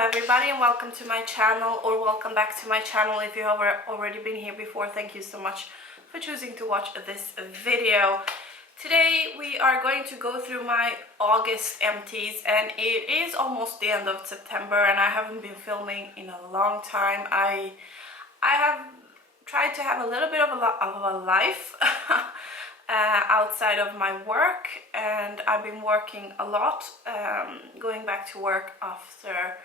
everybody, and welcome to my channel, or welcome back to my channel if you have already been here before. Thank you so much for choosing to watch this video. Today we are going to go through my August empties, and it is almost the end of September and I haven't been filming in a long time. I have tried to have a little bit of a life outside of my work, and I've been working a lot, going back to work after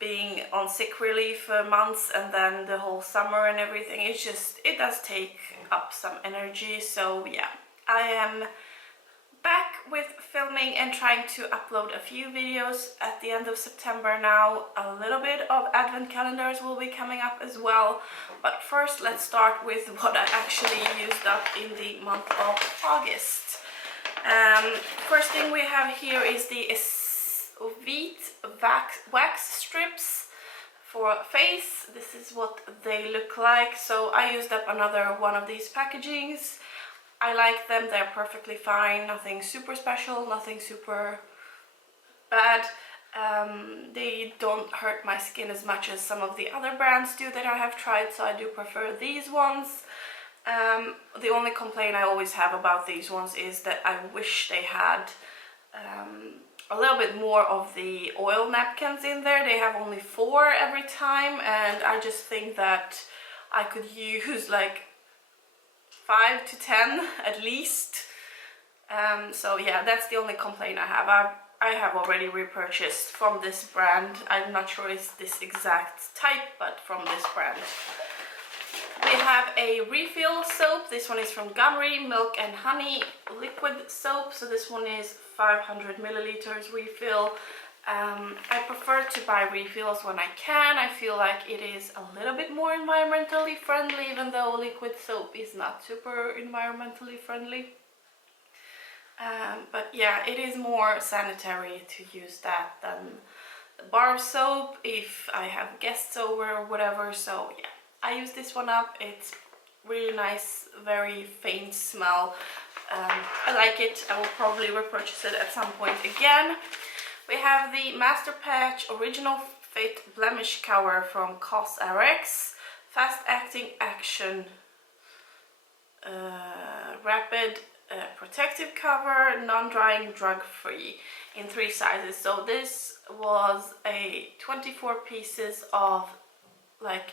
being on sick relief for months, and then the whole summer and everything. It does take up some energy. So yeah, I am back with filming and trying to upload a few videos at the end of September now. A little bit of advent calendars will be coming up as well, but first let's start with what I actually used up in the month of August. First thing we have here is the wax strips for face. This is what they look like. So I used up another one of these packagings. I like them, they're perfectly fine, nothing super special, nothing super bad. They don't hurt my skin as much as some of the other brands do that I have tried, so I do prefer these ones. The only complaint I always have about these ones is that I wish they had a little bit more of the oil napkins in there. They have only 4 every time, and I just think that I could use like 5 to 10 at least. So yeah, that's the only complaint I have. I have already repurchased from this brand. I'm not sure it's this exact type, but from this brand. We have a refill soap. This one is from Gunnery, Milk and Honey liquid soap. So this one is 500 milliliters refill. I prefer to buy refills when I can. I feel like it is a little bit more environmentally friendly, even though liquid soap is not super environmentally friendly. But yeah, it is more sanitary to use that than the bar soap if I have guests over or whatever. So yeah, I use this one up. It's really nice, very faint smell. I like it. I will probably repurchase it at some point again. We have the Master Patch Original Fit Blemish Cover from CosRx. Fast Acting Action Rapid Protective Cover, non-drying, drug-free, in 3 sizes. So this was a 24 pieces of like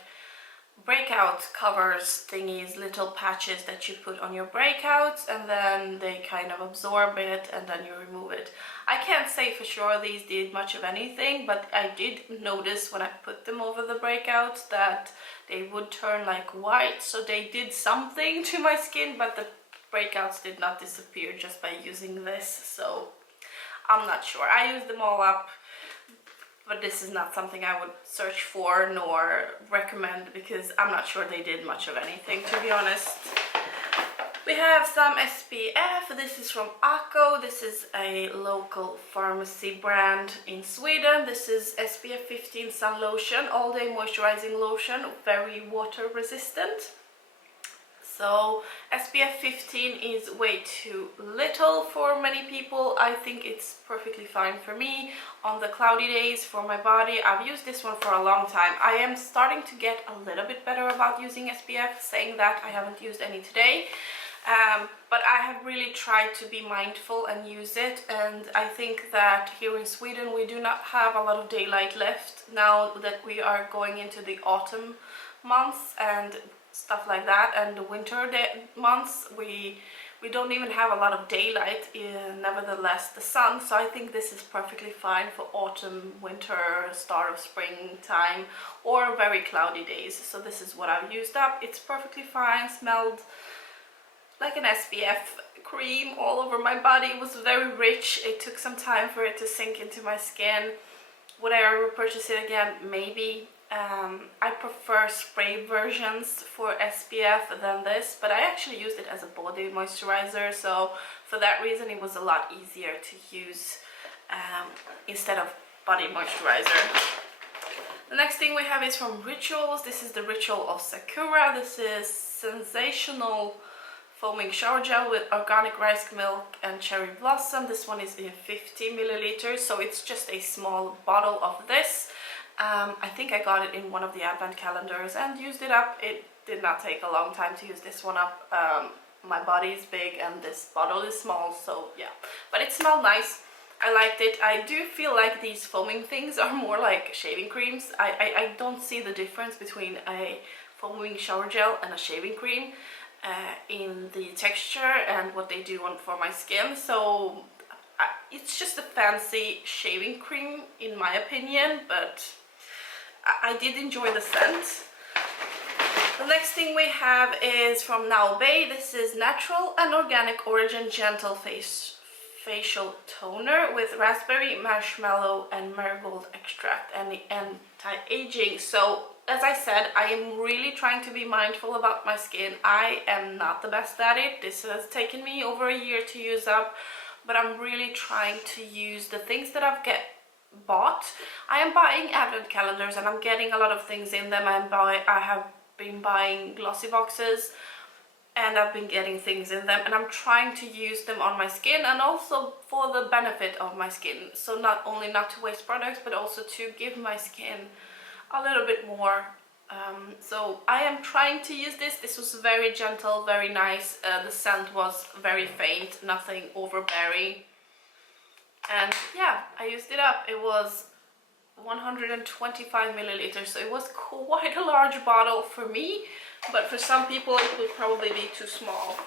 breakout covers thingies, little patches that you put on your breakouts, and then they kind of absorb it and then you remove it. I can't say for sure these did much of anything, but I did notice when I put them over the breakouts that they would turn like white, so they did something to my skin, but the breakouts did not disappear just by using this. So I'm not sure. I used them all up, but this is not something I would search for nor recommend, because I'm not sure they did much of anything, to be honest. We have some SPF. This is from Ako. This is a local pharmacy brand in Sweden. This is SPF 15 Sun Lotion, all-day moisturizing lotion, very water resistant. So SPF 15 is way too little for many people. I think it's perfectly fine for me on the cloudy days for my body. I've used this one for a long time. I am starting to get a little bit better about using SPF, saying that I haven't used any today. But I have really tried to be mindful and use it, and I think that here in Sweden we do not have a lot of daylight left now that we are going into the autumn months and stuff like that, and the winter months we don't even have a lot of daylight, nevertheless the sun. So I think this is perfectly fine for autumn, winter, start of springtime, or very cloudy days. So this is what I've used up. It's perfectly fine, smelled like an SPF cream all over my body. It was very rich. It took some time for it to sink into my skin. Would I repurchase it again? Maybe. I prefer spray versions for SPF than this, but I actually used it as a body moisturizer, so for that reason it was a lot easier to use instead of body moisturizer. The next thing we have is from Rituals. This is the Ritual of Sakura. This is sensational foaming shower gel with organic rice milk and cherry blossom. This one is in 50 milliliters, so it's just a small bottle of this. I think I got it in one of the advent calendars and used it up. It did not take a long time to use this one up. My body is big and this bottle is small, so yeah. But it smelled nice. I liked it. I do feel like these foaming things are more like shaving creams. I don't see the difference between a foaming shower gel and a shaving cream in the texture and what they do for my skin. So it's just a fancy shaving cream in my opinion, but I did enjoy the scent. The next thing we have is from Now Bay. This is Natural and Organic Origin Gentle Facial Toner with raspberry, marshmallow and marigold extract and the anti-aging. So as I said, I am really trying to be mindful about my skin. I am not the best at it. This has taken me over a year to use up, but I'm really trying to use the things that I've bought. I am buying advent calendars and I'm getting a lot of things in them. I have been buying glossy boxes and I've been getting things in them, and I'm trying to use them on my skin and also for the benefit of my skin. So not only not to waste products, but also to give my skin a little bit more. So I am trying to use this. This was very gentle, very nice. The scent was very faint, nothing overbearing. And yeah, I used it up. It was 125 milliliters, so it was quite a large bottle for me, but for some people it would probably be too small.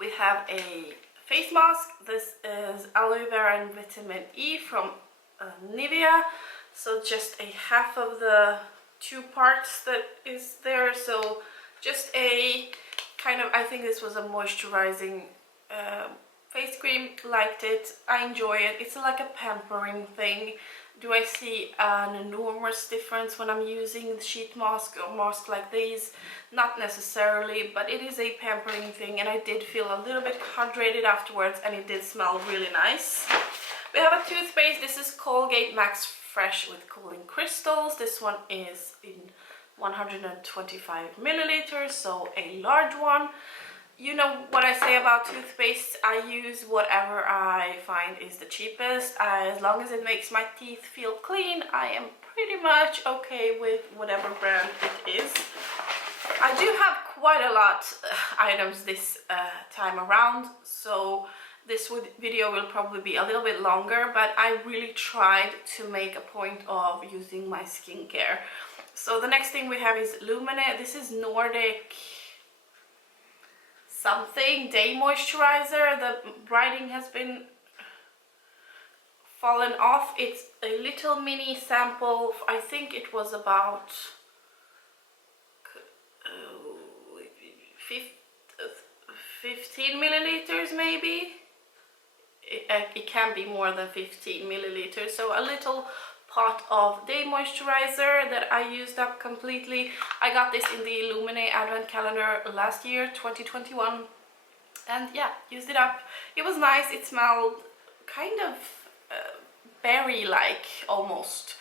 We have a face mask. This is aloe vera and vitamin E from Nivea, so just a half of the 2 parts that is there, so just a kind of, I think this was a moisturizing face cream. Liked it, I enjoy it. It's like a pampering thing. Do I see an enormous difference when I'm using the sheet mask or mask like these? Not necessarily, but it is a pampering thing, and I did feel a little bit hydrated afterwards, and it did smell really nice. We have a toothpaste. This is Colgate Max Fresh with cooling crystals. This one is in 125 milliliters, so a large one. You know what I say about toothpaste, I use whatever I find is the cheapest. As long as it makes my teeth feel clean, I am pretty much okay with whatever brand it is. I do have quite a lot items this time around, so this video will probably be a little bit longer, but I really tried to make a point of using my skincare. So the next thing we have is Luminaire. This is Nordic something day moisturizer. The writing has been fallen off. It's a little mini sample. I think it was about 15 milliliters maybe. It can be more than 15 milliliters, so a little pot of day moisturizer that I used up completely. I got this in the Luminaire advent calendar last year, 2021, and yeah, used it up. It was nice. It smelled kind of berry-like almost.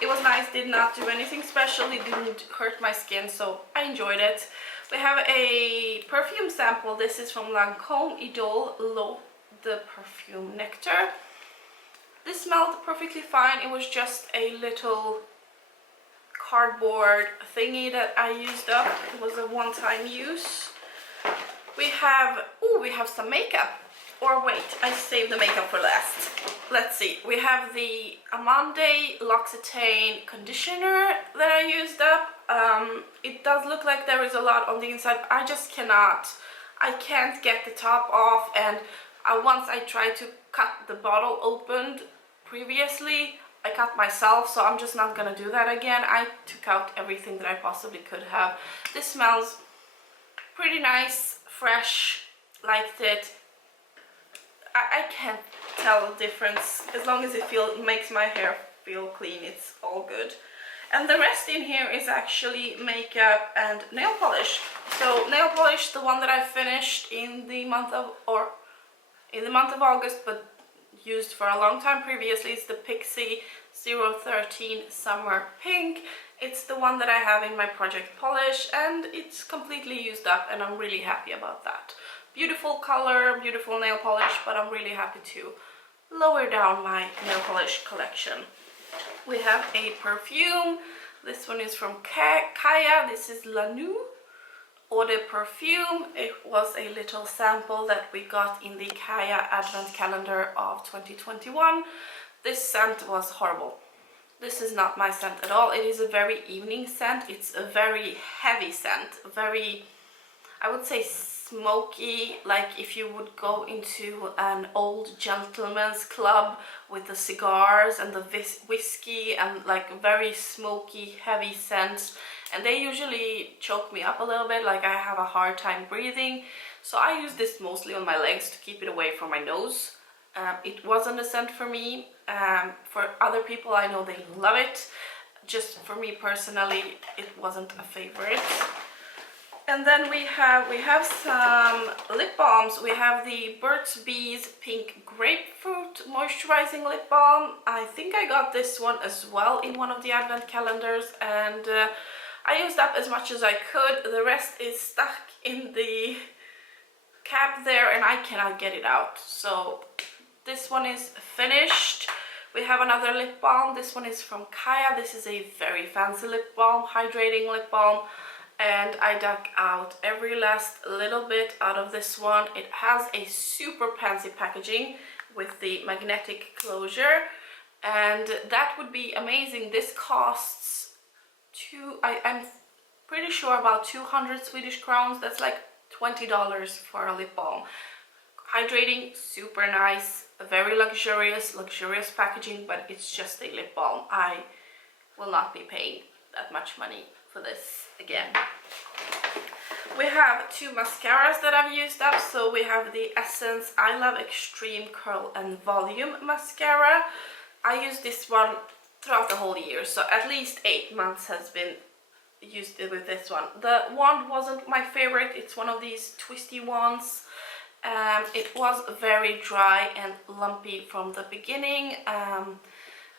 It was nice, did not do anything special, it didn't hurt my skin, so I enjoyed it. We have a perfume sample. This is from Lancome Idole L'Eau de Perfume Nectar. This smelled perfectly fine. It was just a little cardboard thingy that I used up. It was a one-time use. We have some makeup. Or wait, I saved the makeup for last. Let's see. We have the Amande L'Occitane conditioner that I used up. It does look like there is a lot on the inside, but I can't get the top off, and once I tried to cut the bottle open previously, I cut myself, so I'm just not gonna do that again. I took out everything that I possibly could have. This smells pretty nice, fresh, liked it. I can't tell the difference. As long as it makes my hair feel clean, it's all good. And the rest in here is actually makeup and nail polish. So nail polish, the one that I finished in the month of August, but used for a long time previously, is the Pixie 013 Summer Pink. It's the one that I have in my Project Polish, and it's completely used up, and I'm really happy about that. Beautiful color, beautiful nail polish, but I'm really happy to lower down my nail polish collection. We have a perfume. This one is from Kaya. This is La Nuit Eau de Perfume. It was a little sample that we got in the Kaya Advent Calendar of 2021. This scent was horrible. This is not my scent at all. It is a very evening scent. It's a very heavy scent. Very, I would say, smoky, like if you would go into an old gentleman's club with the cigars and the whiskey and like very smoky, heavy scents. And they usually choke me up a little bit, like I have a hard time breathing. So I use this mostly on my legs to keep it away from my nose. It wasn't a scent for me. For other people, I know they love it. Just for me personally, it wasn't a favorite. And then we have some lip balms. We have the Burt's Bees Pink Grapefruit Moisturizing Lip Balm. I think I got this one as well in one of the advent calendars, and I used up as much as I could. The rest is stuck in the cap there and I cannot get it out. So this one is finished. We have another lip balm. This one is from Kaya. This is a very fancy lip balm, hydrating lip balm. And I dug out every last little bit out of this one. It has a super fancy packaging with the magnetic closure, and that would be amazing. This costs I'm pretty sure about 200 Swedish crowns. That's like $20 for a lip balm. Hydrating, super nice, very luxurious packaging, but it's just a lip balm. I will not be paying that much money for this again. We have two mascaras that I've used up. So we have the Essence I Love Extreme Curl and Volume mascara. I use this one throughout the whole year, so at least 8 months has been used with this one. The wand wasn't my favorite. It's one of these twisty wands. It was very dry and lumpy from the beginning.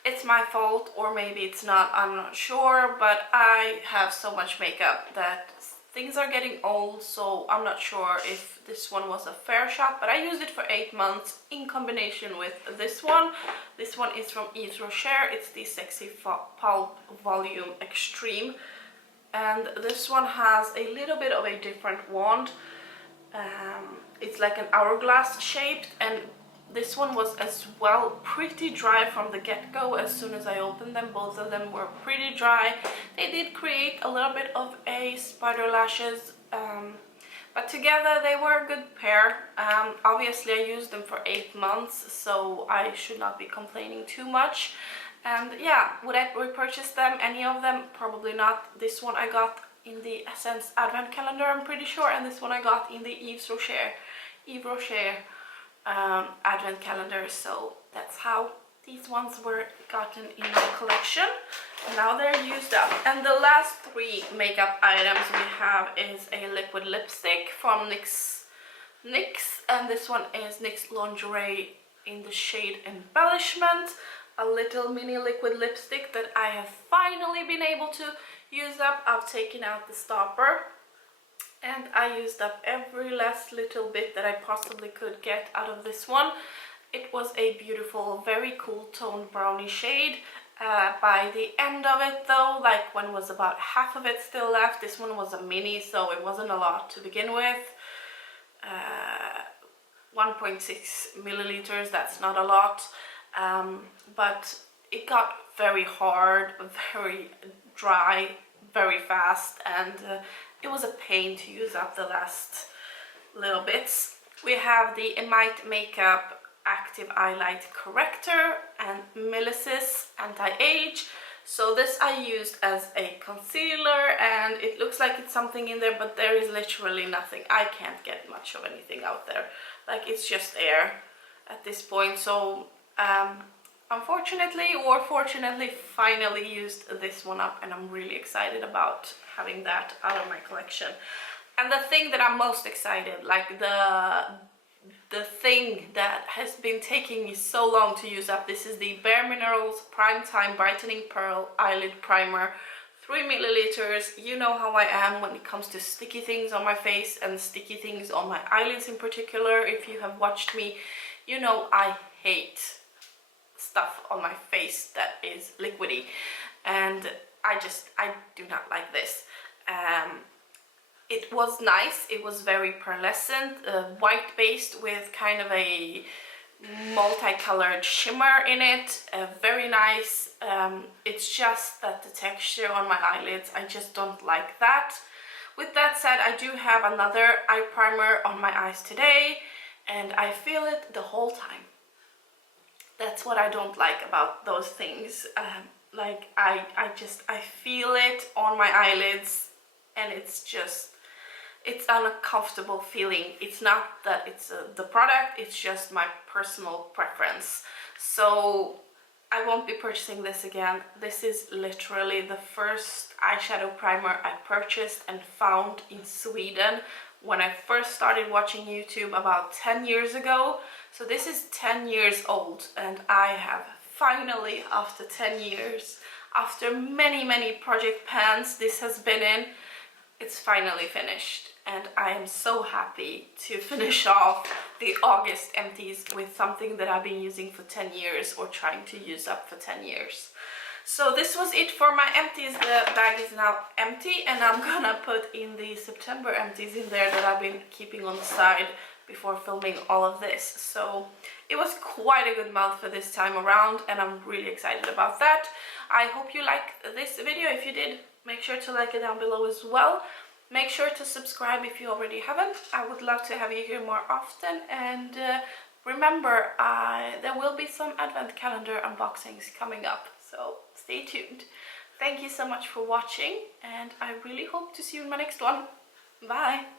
It's my fault, or maybe it's not, I'm not sure, but I have so much makeup that things are getting old, so I'm not sure if this one was a fair shot, but I used it for 8 months in combination with this one. This one is from Yves Rocher. It's the Sexy Pulp Volume Extreme, and this one has a little bit of a different wand. It's like an hourglass shaped, and this one was as well pretty dry from the get-go. As soon as I opened them, both of them were pretty dry. They did create a little bit of a spider lashes, but together they were a good pair. Obviously I used them for 8 months, so I should not be complaining too much. And yeah, would I repurchase them? Any of them? Probably not. This one I got in the Essence Advent Calendar, I'm pretty sure, and this one I got in the Yves Rocher Advent Calendar. So that's how these ones were gotten in my collection. Now they're used up. And the last 3 makeup items we have is a liquid lipstick from NYX, and this one is NYX Lingerie in the shade Embellishment. A little mini liquid lipstick that I have finally been able to use up. I've taken out the stopper, and I used up every last little bit that I possibly could get out of this one. It was a beautiful, very cool toned brownie shade. By the end of it though, like when was about half of it still left, this one was a mini, so it wasn't a lot to begin with. 1.6 milliliters, that's not a lot, but it got very hard, very dry, very fast, and it was a pain to use up the last little bits. We have the Emite Makeup Active Eyelight Corrector and Melissa's Anti-Age. So this I used as a concealer, and it looks like it's something in there, but there is literally nothing. I can't get much of anything out there. Like, it's just air at this point. So unfortunately or fortunately, finally used this one up, and I'm really excited about having that out of my collection. And the thing that I'm most excited, like the thing that has been taking me so long to use up, this is the Bare Minerals Prime Time Brightening Pearl Eyelid Primer 3 milliliters. You know how I am when it comes to sticky things on my face and sticky things on my eyelids in particular. If you have watched me, you know I hate stuff on my face that is liquidy, and I do not like this. It was nice, it was very pearlescent, white based with kind of a multicolored shimmer in it, very nice. It's just that the texture on my eyelids, I just don't like that. With that said, I do have another eye primer on my eyes today, and I feel it the whole time. That's what I don't like about those things. Like I feel it on my eyelids, and it's an uncomfortable feeling. It's not that it's the product, it's just my personal preference. So I won't be purchasing this again. This is literally the first eyeshadow primer I purchased and found in Sweden when I first started watching YouTube about 10 years ago. So this is 10 years old, and I have finally, after 10 years, after many project pans this has been in, it's finally finished, and I am so happy to finish off the August empties with something that I've been using for 10 years or trying to use up for 10 years. So this was it for my empties. The bag is now empty, and I'm gonna put in the September empties in there that I've been keeping on the side before filming all of this. So it was quite a good month for this time around, and I'm really excited about that. I hope you liked this video. If you did, make sure to like it down below as well. Make sure to subscribe if you already haven't. I would love to have you here more often, and remember, there will be some advent calendar unboxings coming up, so stay tuned. Thank you so much for watching, and I really hope to see you in my next one. Bye!